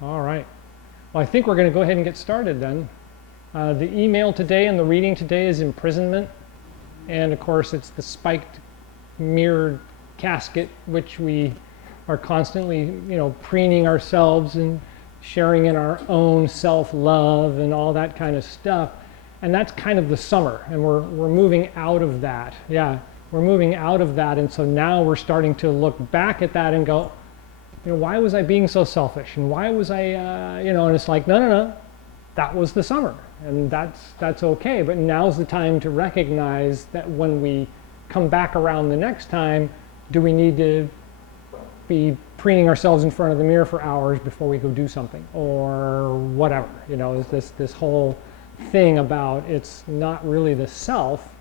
All right. Well, I think we're going to go ahead and get started then. The email today and the reading today is imprisonment. And of course, it's the spiked mirrored casket, which we are constantly, preening ourselves and sharing in our own self-love and all that kind of stuff. And that's kind of the summer, and we're moving out of that. Yeah, we're moving out of that, and so now we're starting to look back at that and go, why was I being so selfish? And why was I, and it's like, no, that was the summer, and that's okay. But now's the time to recognize that when we come back around the next time, do we need to be preening ourselves in front of the mirror for hours before we go do something or whatever? Is this whole thing about it's not really the self,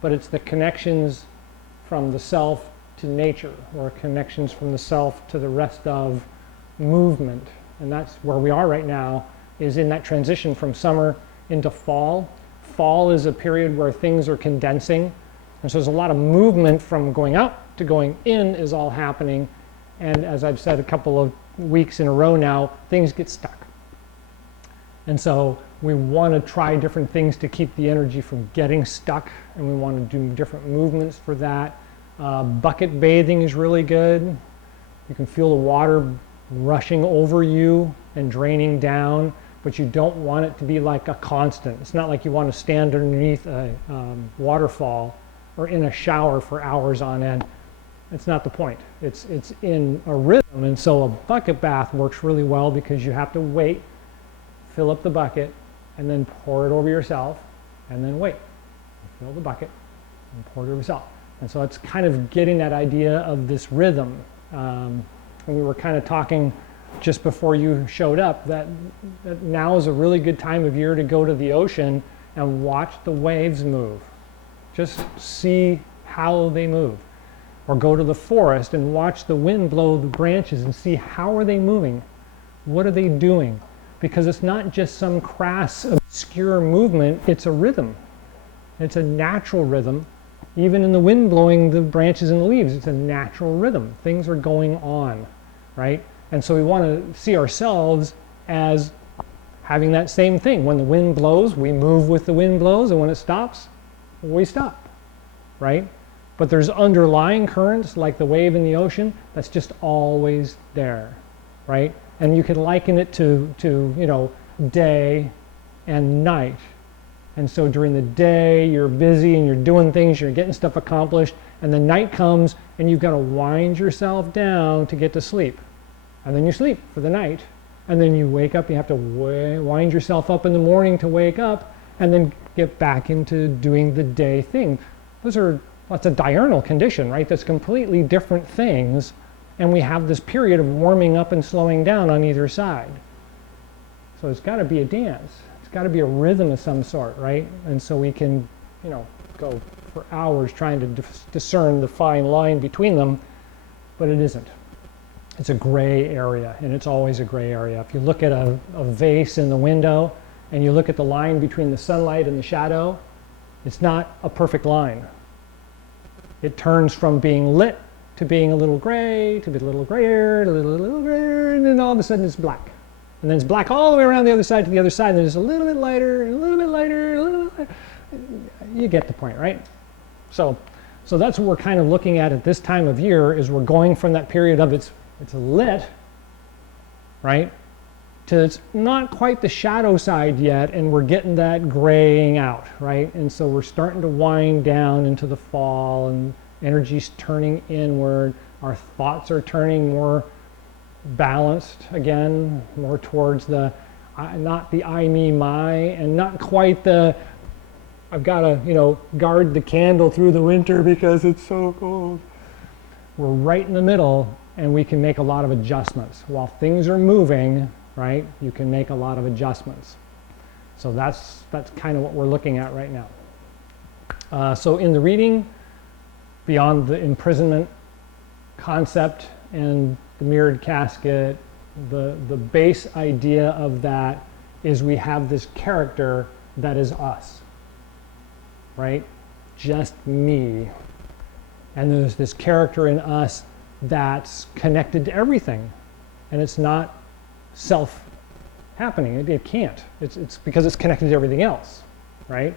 but it's the connections from the self to nature, or connections from the self to the rest of movement. And that's where we are right now, is in that transition from summer into fall. Fall is a period where things are condensing, and so there's a lot of movement from going out to going in is all happening. And as I've said a couple of weeks in a row now, things get stuck. And so we want to try different things to keep the energy from getting stuck, and we want to do different movements for that. Bucket bathing is really good. You can feel the water rushing over you and draining down, but you don't want it to be like a constant. It's not like you want to stand underneath a waterfall or in a shower for hours on end. It's not the point. It's in a rhythm, and so a bucket bath works really well because you have to wait, fill up the bucket, and then pour it over yourself, and then wait. Fill the bucket and pour it over yourself. And so it's kind of getting that idea of this rhythm. And we were kind of talking just before you showed up that now is a really good time of year to go to the ocean and watch the waves move. Just see how they move. Or go to the forest and watch the wind blow the branches and see how are they moving. What are they doing? Because it's not just some crass, obscure movement, it's a rhythm. It's a natural rhythm. Even in the wind blowing the branches and the leaves, it's a natural rhythm. Things are going on, right? And so we want to see ourselves as having that same thing. When the wind blows, we move with the wind blows, and when it stops, we stop, right? But there's underlying currents, like the wave in the ocean, that's just always there, right? And you could liken it to day and night. And so during the day, you're busy and you're doing things, you're getting stuff accomplished, and the night comes and you've got to wind yourself down to get to sleep. And then you sleep for the night, and then you wake up, you have to wind yourself up in the morning to wake up, and then get back into doing the day thing. That's a diurnal condition, right? That's completely different things. And we have this period of warming up and slowing down on either side. So it's got to be a dance. It's got to be a rhythm of some sort, right? And so we can, go for hours trying to discern the fine line between them, but it isn't. It's a gray area, and it's always a gray area. If you look at a vase in the window and you look at the line between the sunlight and the shadow, it's not a perfect line. It turns from being lit to being a little gray, to be a little grayer, to a little grayer, and then all of a sudden it's black. And then it's black all the way around the other side to the other side, and then it's a little bit lighter, and a little bit lighter, a little bit lighter. You get the point, right? So that's what we're kind of looking at this time of year, is we're going from that period of it's lit, right, to it's not quite the shadow side yet, and we're getting that graying out, right? And so we're starting to wind down into the fall, and energy's turning inward. Our thoughts are turning more balanced again, more towards the not the I, me, my, and not quite the I've got to guard the candle through the winter because it's so cold. We're right in the middle, and we can make a lot of adjustments while things are moving, right? You can make a lot of adjustments. So that's kind of what we're looking at right now. So in the reading, beyond the imprisonment concept and the mirrored casket, the base idea of that is we have this character that is us, right? Just me. And there's this character in us that's connected to everything. And it's not self happening. It can't. It's because it's connected to everything else, right?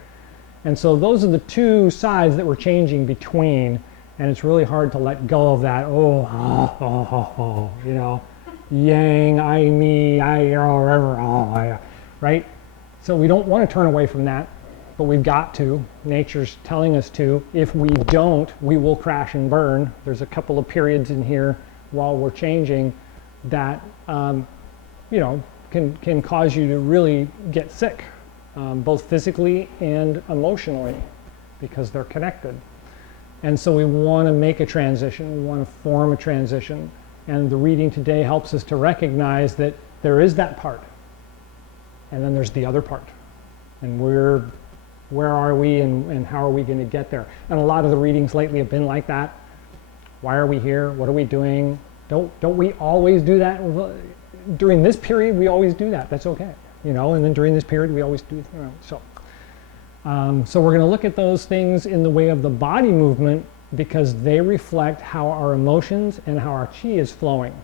And so those are the two sides that we're changing between, and it's really hard to let go of that, you know, yang, I, me, I, right? So we don't want to turn away from that, but we've got to. Nature's telling us to. If we don't, we will crash and burn. There's a couple of periods in here while we're changing that, you know, can cause you to really get sick, both physically and emotionally, because they're connected. And so we want to make a transition. We want to form a transition. And the reading today helps us to recognize that there is that part. And then there's the other part. And where are we and how are we going to get there? And a lot of the readings lately have been like that. Why are we here? What are we doing? Don't we always do that? During this period, we always do that. That's okay. You know, and then during this period, we always do, you know, so we're going to look at those things in the way of the body movement because they reflect how our emotions and how our chi is flowing.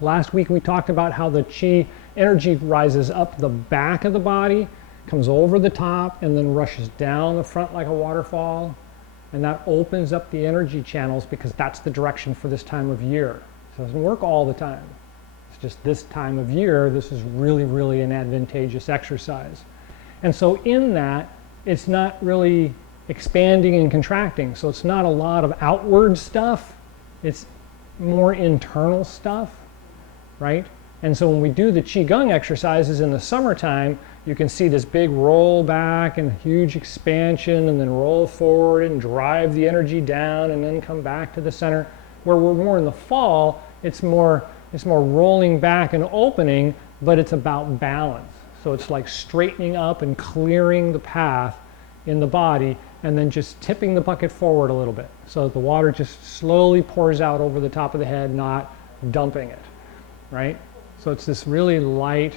Last week we talked about how the chi energy rises up the back of the body, comes over the top, and then rushes down the front like a waterfall. And that opens up the energy channels because that's the direction for this time of year. So it doesn't work all the time. It's just this time of year, this is really, really an advantageous exercise. And so in that, it's not really expanding and contracting. So it's not a lot of outward stuff. It's more internal stuff, right? And so when we do the Chi Gung exercises in the summertime, you can see this big roll back and huge expansion and then roll forward and drive the energy down and then come back to the center. Where we're more in the fall, it's more rolling back and opening, but it's about balance. So it's like straightening up and clearing the path in the body and then just tipping the bucket forward a little bit so that the water just slowly pours out over the top of the head, not dumping it, right? So it's this really light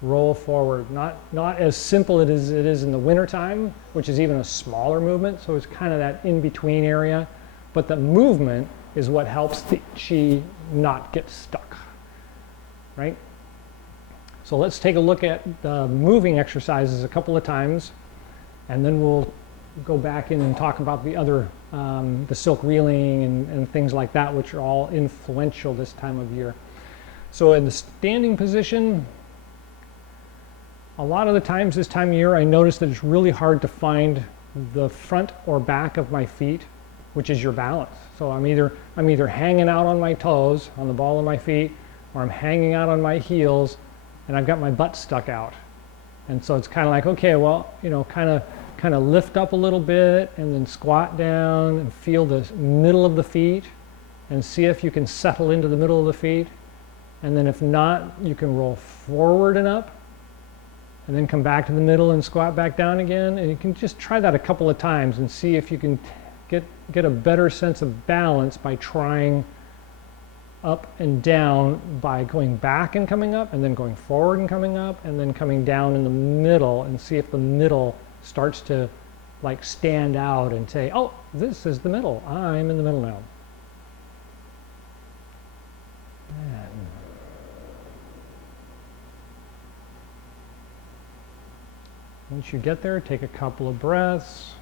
roll forward, not as simple as it is in the wintertime, which is even a smaller movement. So it's kind of that in-between area, but the movement is what helps the chi not get stuck, right? So let's take a look at the moving exercises a couple of times, and then we'll go back in and talk about the other, the silk reeling and things like that, which are all influential this time of year. So in the standing position, a lot of the times this time of year, I notice that it's really hard to find the front or back of my feet, which is your balance. So I'm either hanging out on my toes, on the ball of my feet, or I'm hanging out on my heels, and I've got my butt stuck out. And so it's kind of like, okay, well, you know, kind of lift up a little bit and then squat down and feel the middle of the feet and see if you can settle into the middle of the feet. And then if not, you can roll forward and up and then come back to the middle and squat back down again. And you can just try that a couple of times and see if you can get a better sense of balance by trying up and down by going back and coming up and then going forward and coming up and then coming down in the middle and see if the middle starts to like stand out and say, oh, this is the middle. I'm in the middle now. And once you get there, take a couple of breaths.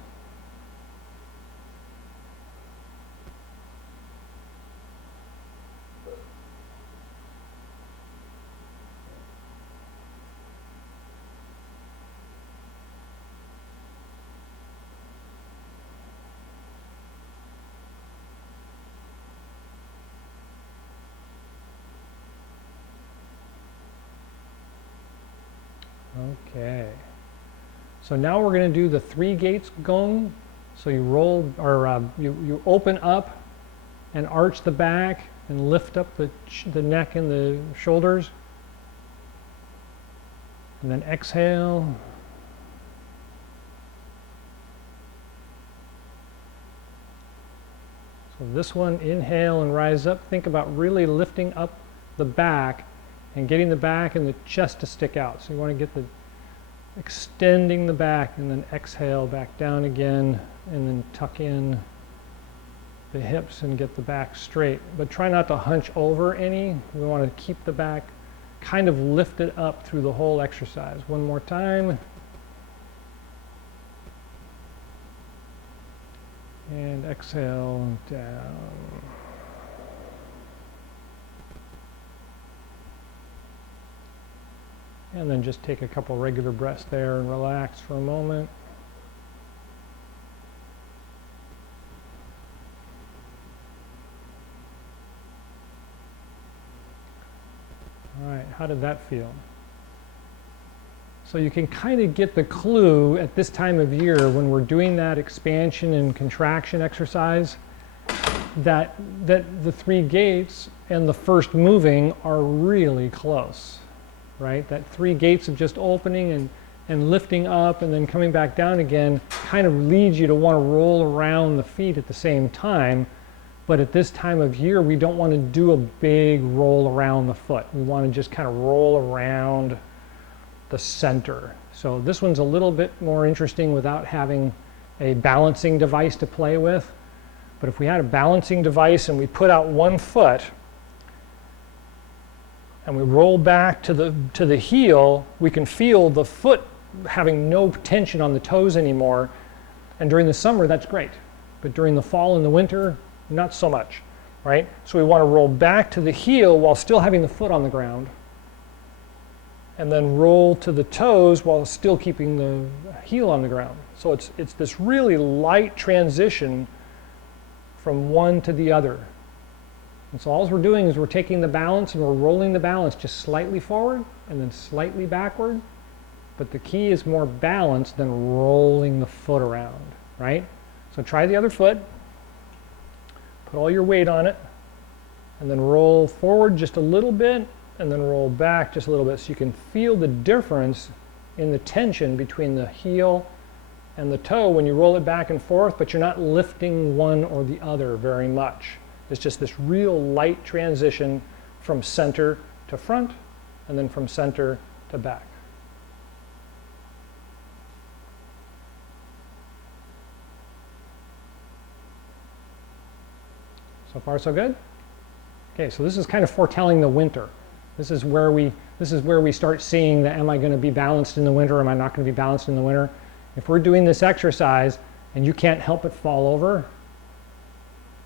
Okay, so now we're going to do the 3 gates Gung. So you roll, or you open up and arch the back and lift up the neck and the shoulders. And then exhale. So this one, inhale and rise up. Think about really lifting up the back and getting the back and the chest to stick out. So you want to get the extending the back and then exhale back down again and then tuck in the hips and get the back straight. But try not to hunch over any. We want to keep the back kind of lift it up through the whole exercise. One more time. And exhale down. And then just take a couple regular breaths there and relax for a moment. All right, how did that feel? So you can kind of get the clue at this time of year when we're doing that expansion and contraction exercise that the 3 gates and the first moving are really close, right? That 3 gates of just opening and lifting up and then coming back down again kind of leads you to want to roll around the feet at the same time. But at this time of year, we don't want to do a big roll around the foot. We want to just kind of roll around the center. So this one's a little bit more interesting without having a balancing device to play with. But if we had a balancing device and we put out one foot and we roll back to the heel, we can feel the foot having no tension on the toes anymore. And during the summer, that's great. But during the fall and the winter, not so much, right? So we want to roll back to the heel while still having the foot on the ground, and then roll to the toes while still keeping the heel on the ground. So it's this really light transition from one to the other. And so all we're doing is we're taking the balance and we're rolling the balance just slightly forward and then slightly backward. But the key is more balance than rolling the foot around, right? So try the other foot. Put all your weight on it, and then roll forward just a little bit, and then roll back just a little bit so you can feel the difference in the tension between the heel and the toe when you roll it back and forth, but you're not lifting one or the other very much. It's just this real light transition from center to front, and then from center to back. So far, so good? Okay, so this is kind of foretelling the winter. This is where we start seeing that, am I going to be balanced in the winter? Am I not going to be balanced in the winter? If we're doing this exercise and you can't help but fall over,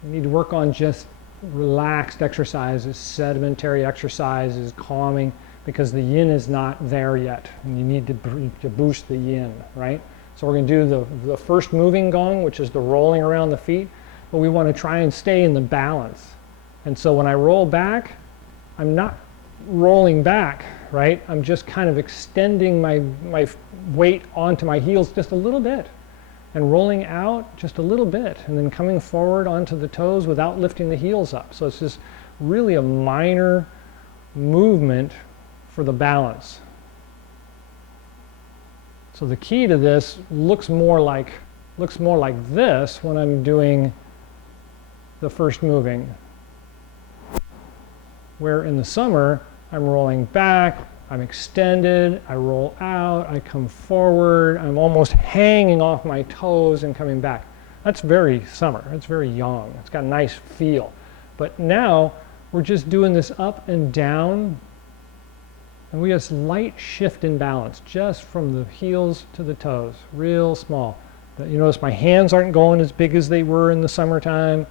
you need to work on just relaxed exercises, sedimentary exercises, calming, because the yin is not there yet. And you need to boost the yin, right? So we're going to do the first moving gong, which is the rolling around the feet. But we want to try and stay in the balance. And so when I roll back, I'm not rolling back, right? I'm just kind of extending my weight onto my heels just a little bit and rolling out just a little bit and then coming forward onto the toes without lifting the heels up. So it's just really a minor movement for the balance. So the key to this looks more like this when I'm doing the first moving, where in the summer I'm rolling back, I'm extended, I roll out, I come forward, I'm almost hanging off my toes and coming back. That's very summer, it's very yang, it's got a nice feel. But now we're just doing this up and down, and we just light shift in balance just from the heels to the toes, real small. You notice my hands aren't going as big as they were in the summertime.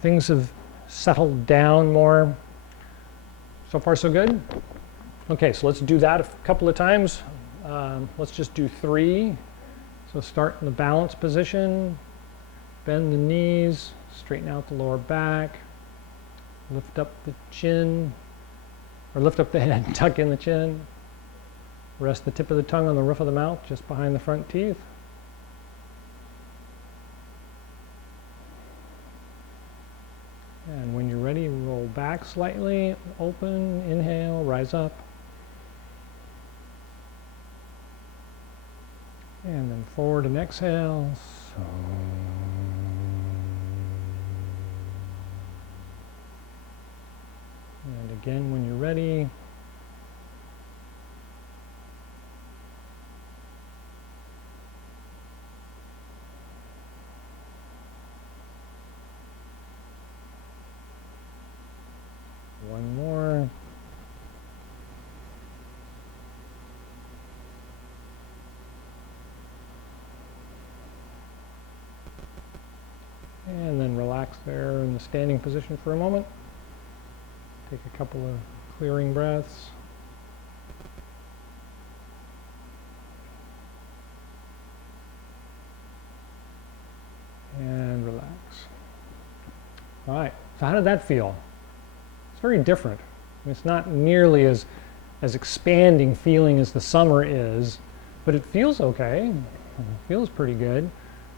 Things have settled down more. So far, so good? Okay, so let's do that a couple of times. Let's just do 3. So start in the balance position, bend the knees, straighten out the lower back, lift up the chin, or lift up the head, tuck in the chin, rest the tip of the tongue on the roof of the mouth, just behind the front teeth. And when you're ready, roll back slightly, open, inhale, rise up. And then forward and exhale. And again, when you're ready, one more. and relax there in the standing position for a moment. Take a couple of clearing breaths. And relax. All right, so how did that feel? It's very different. It's not nearly as expanding feeling as the summer is, but it feels okay. It feels pretty good.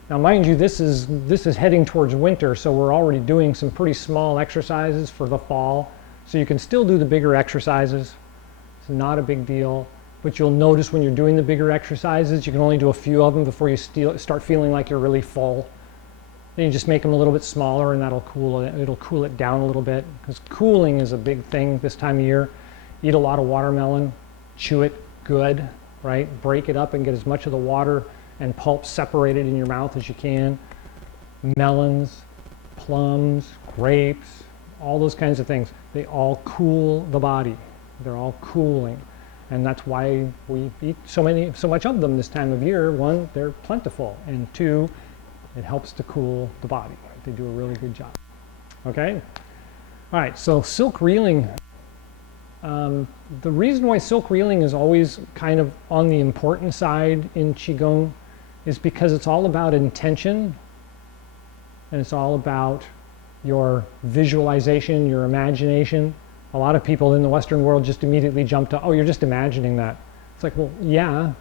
Now, mind you, this is heading towards winter, so we're already doing some pretty small exercises for the fall. So you can still do the bigger exercises. It's not a big deal. But you'll notice when you're doing the bigger exercises, you can only do a few of them before you start feeling like you're really full. Then you just make them a little bit smaller, and that'll cool it. It'll cool it down a little bit, because cooling is a big thing this time of year. Eat a lot of watermelon, chew it good, right? Break it up and get as much of the water and pulp separated in your mouth as you can. Melons, plums, grapes, all those kinds of things. They all cool the body. They're all cooling. And that's why we eat so much of them this time of year. One, they're plentiful, and two, it helps to cool the body. They do a really good job. Okay? All right, so silk reeling. The reason why silk reeling is always kind of on the important side in Qigong is because it's all about intention, and it's all about your visualization, your imagination. A lot of people in the Western world just immediately jump to, oh, you're just imagining that. It's like, well, yeah,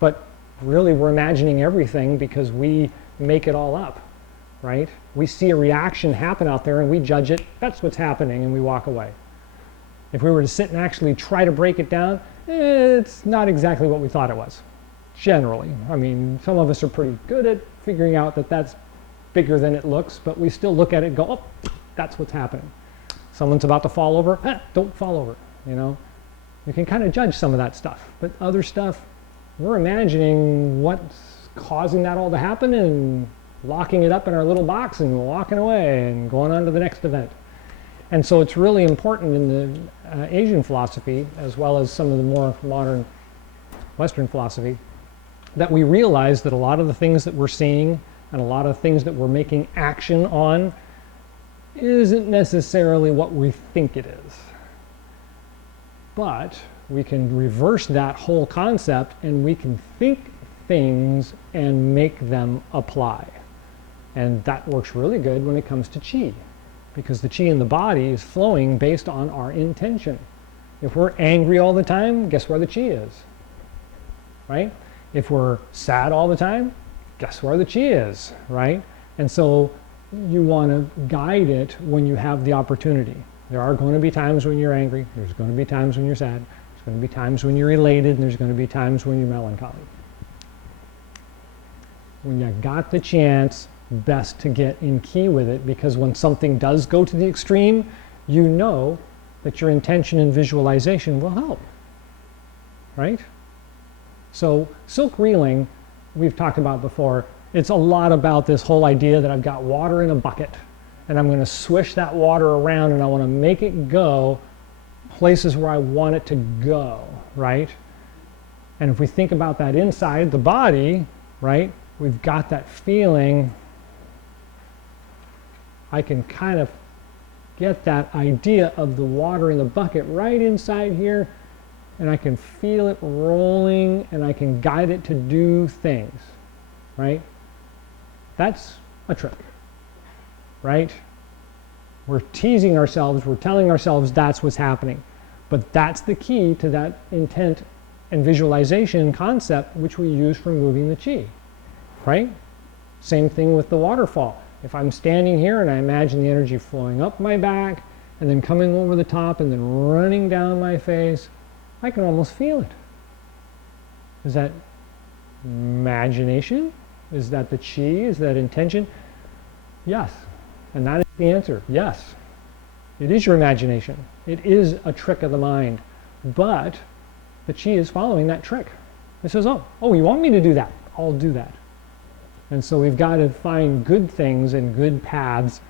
but really we're imagining everything because we make it all up, right? We see a reaction happen out there and we judge it, that's what's happening, and we walk away. If we were to sit and actually try to break it down, it's not exactly what we thought it was, generally. I mean, some of us are pretty good at figuring out that that's bigger than it looks, but we still look at it and go, oh, that's what's happening. Someone's about to fall over, don't fall over, you know? You can kind of judge some of that stuff, but other stuff, we're imagining what's causing that all to happen and locking it up in our little box and walking away and going on to the next event. And so it's really important in the Asian philosophy, as well as some of the more modern Western philosophy, that we realize that a lot of the things that we're seeing and a lot of things that we're making action on isn't necessarily what we think it is. But we can reverse that whole concept, and we can think things and make them apply. And that works really good when it comes to Qi, because the Qi in the body is flowing based on our intention. If we're angry all the time, guess where the Qi is, right? If we're sad all the time, guess where the Qi is, right? And so you want to guide it when you have the opportunity. There are going to be times when you're angry. There's going to be times when you're sad. There's going to be times when you're elated, and there's going to be times when you're melancholy. When you got the chance, best to get in key with it, because when something does go to the extreme, you know that your intention and visualization will help, right? So silk reeling, we've talked about before, it's a lot about this whole idea that I've got water in a bucket and I'm going to swish that water around and I want to make it go places where I want it to go, right? And if we think about that inside the body, right, we've got that feeling. I can kind of get that idea of the water in the bucket right inside here, and I can feel it rolling, and I can guide it to do things, right? That's a trick, right? We're teasing ourselves, we're telling ourselves that's what's happening, but that's the key to that intent and visualization concept which we use for moving the Qi, right? Same thing with the waterfall. If I'm standing here and I imagine the energy flowing up my back and then coming over the top and then running down my face, I can almost feel it. Is that imagination? Is that the Qi? Is that intention? Yes. And that is the answer. Yes. It is your imagination. It is a trick of the mind. But the Qi is following that trick. It says, oh, you want me to do that? I'll do that. And so we've got to find good things and good paths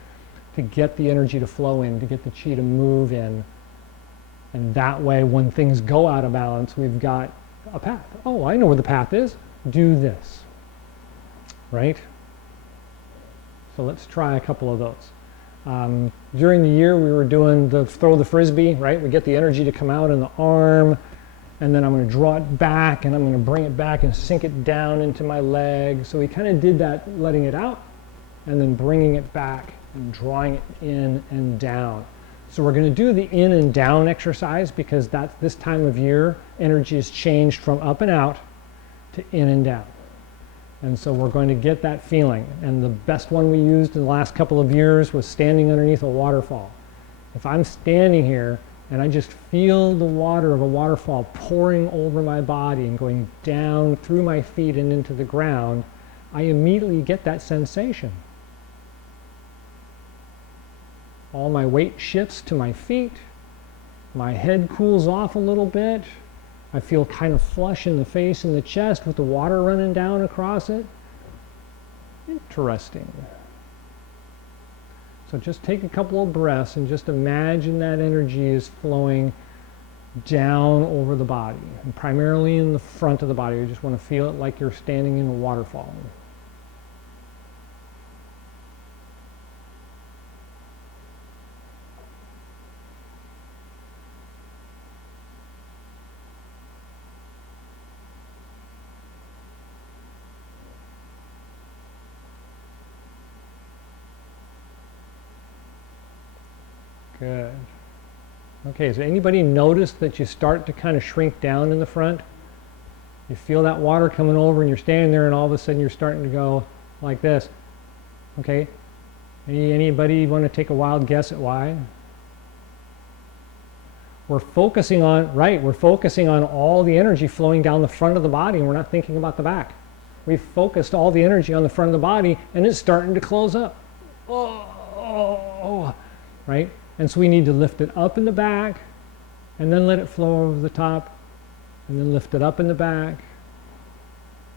to get the energy to flow in, to get the Qi to move in. And that way, when things go out of balance, we've got a path. Oh, I know where the path is. Do this. Right? So let's try a couple of those. During the year, we were doing the throw the frisbee, right? We get the energy to come out in the arm, and then I'm going to draw it back, and I'm going to bring it back and sink it down into my leg. So we kind of did that, letting it out, and then bringing it back and drawing it in and down. So we're going to do the in and down exercise because that's this time of year, energy is changed from up and out to in and down. And so we're going to get that feeling. And the best one we used in the last couple of years was standing underneath a waterfall. If I'm standing here and I just feel the water of a waterfall pouring over my body and going down through my feet and into the ground, I immediately get that sensation. All my weight shifts to my feet. My head cools off a little bit. I feel kind of flush in the face and the chest with the water running down across it. Interesting. So just take a couple of breaths and just imagine that energy is flowing down over the body, and primarily in the front of the body. You just want to feel it like you're standing in a waterfall. Good. Okay, so anybody notice that you start to kind of shrink down in the front? You feel that water coming over and you're standing there and all of a sudden you're starting to go like this. Okay? Anybody want to take a wild guess at why? We're focusing on, right, we're focusing on all the energy flowing down the front of the body and we're not thinking about the back. We've focused all the energy on the front of the body and it's starting to close up. Oh, right? And so we need to lift it up in the back and then let it flow over the top, and then lift it up in the back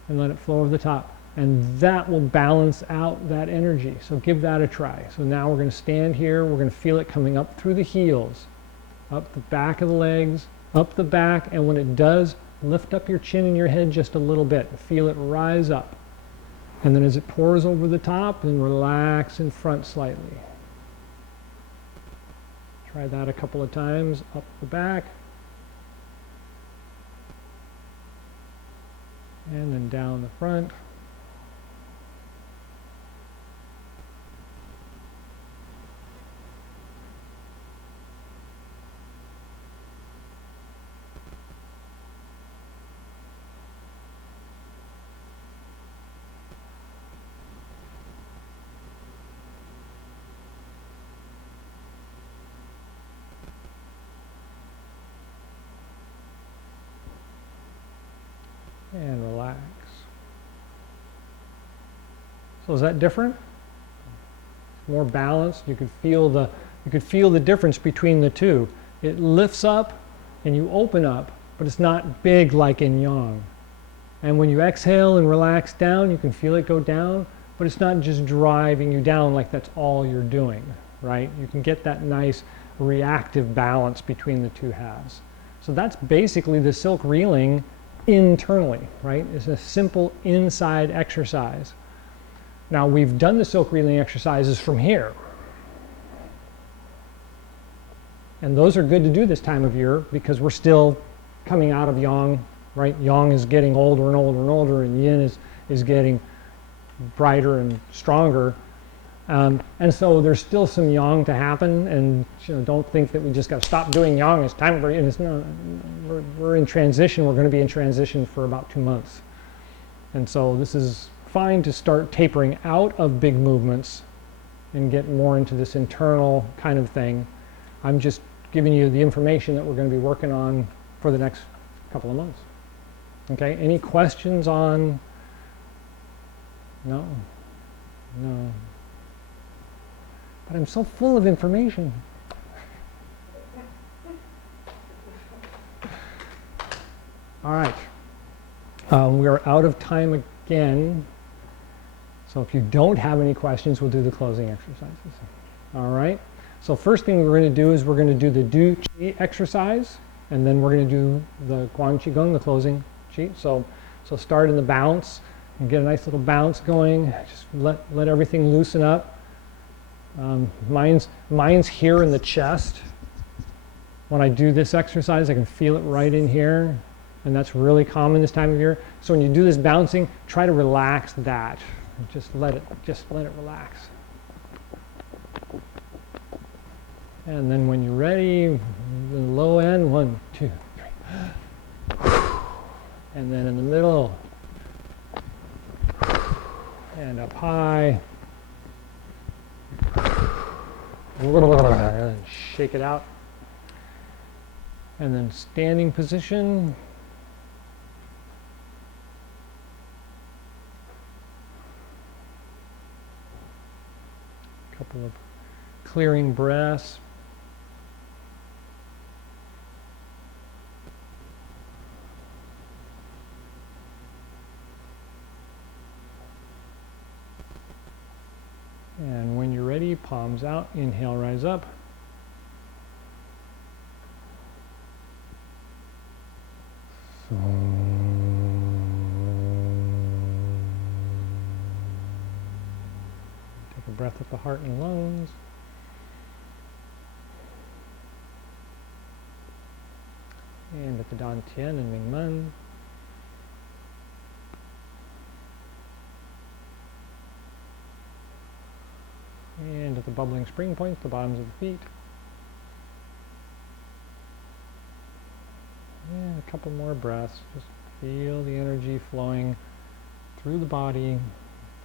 and let it flow over the top. And that will balance out that energy. So give that a try. So now we're going to stand here. We're going to feel it coming up through the heels, up the back of the legs, up the back. And when it does, lift up your chin and your head just a little bit. Feel it rise up. And then as it pours over the top, then relax in front slightly. Try that a couple of times, up the back. And then down the front. And relax. So is that different? More balanced. You could feel the difference between the two. It lifts up and you open up, but it's not big like in yang. And when you exhale and relax down, you can feel it go down, but it's not just driving you down like that's all you're doing, right? You can get that nice reactive balance between the two halves. So that's basically the silk reeling internally, right? It's a simple inside exercise. Now we've done the silk reeling exercises from here. And those are good to do this time of year because we're still coming out of yang, right? Yang is getting older and older and older, and yin is getting brighter and stronger. And so there's still some yang to happen, and don't think that we just got to stop doing yang. It's time for it. No, we're in transition. We're going to be in transition for about 2 months. And so this is fine to start tapering out of big movements and get more into this internal kind of thing. I'm just giving you the information that we're going to be working on for the next couple of months. Okay, any questions on? No? No. But I'm so full of information. All right. We are out of time again. So if you don't have any questions, we'll do the closing exercises. All right. So first thing we're going to do is we're going to do the Do Chi exercise, and then we're going to do the Chi Gung, the closing Chi. So start in the bounce. and get a nice little bounce going. Just let everything loosen up. Mine's here in the chest. When I do this exercise, I can feel it right in here, and that's really common this time of year. So when you do this bouncing, try to relax that. Just let it relax. And then when you're ready, the low end, 1, 2, 3. And then in the middle, and up high. And shake it out. And then standing position. A couple of clearing breaths. And when you're ready, palms out, inhale, rise up. Take a breath at the heart and lungs. And at the Dantian and Mingmen. And at the bubbling spring points, the bottoms of the feet. And a couple more breaths. Just feel the energy flowing through the body,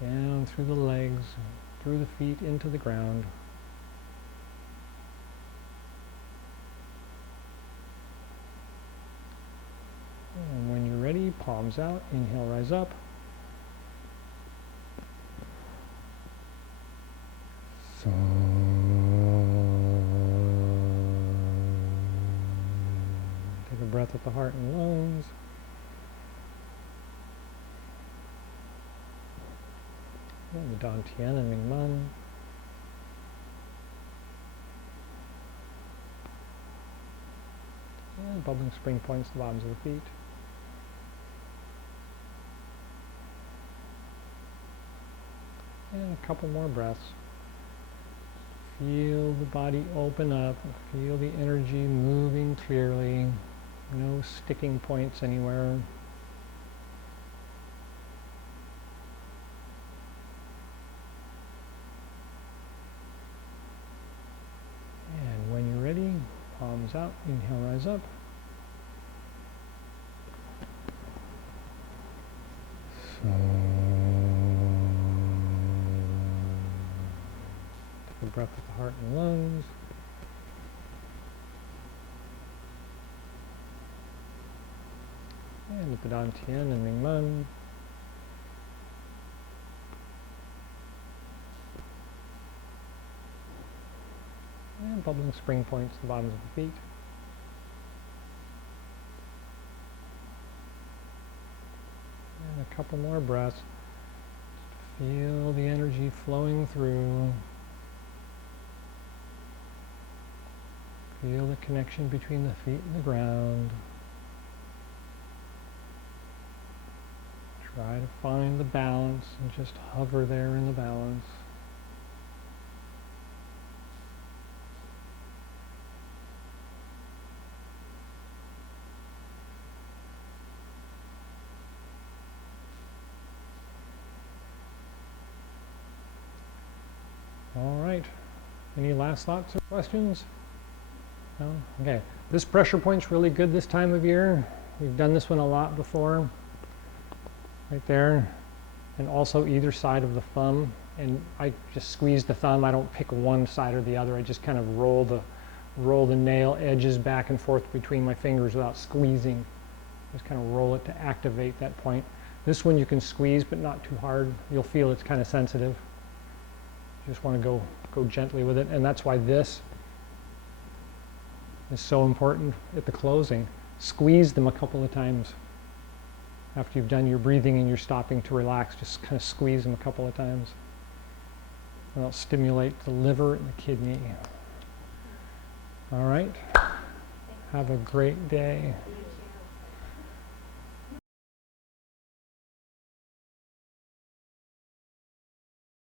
down through the legs, through the feet, into the ground. And when you're ready, palms out, inhale, rise up. Take a breath at the heart and lungs. And the Dantian and Mingmen. And bubbling spring points, the bottoms of the feet. And a couple more breaths. Feel the body open up. Feel the energy moving clearly. No sticking points anywhere. And when you're ready, palms out, inhale, rise up. Take a breath with the heart and lungs. And at the Dantian and Mingmen. And bubbling spring points, the bottoms of the feet. And a couple more breaths. Feel the energy flowing through. Feel the connection between the feet and the ground. Try to find the balance and just hover there in the balance. All right. Any last thoughts or questions? No? Okay. This pressure point's really good this time of year. We've done this one a lot before. Right there. And also either side of the thumb. And I just squeeze the thumb. I don't pick one side or the other. I just kind of roll the nail edges back and forth between my fingers without squeezing. Just kind of roll it to activate that point. This one you can squeeze, but not too hard. You'll feel it's kind of sensitive. You just want to go gently with it. And that's why this is so important at the closing. Squeeze them a couple of times. After you've done your breathing and you're stopping to relax, just kind of squeeze them a couple of times. And it'll stimulate the liver and the kidney. All right. Have a great day.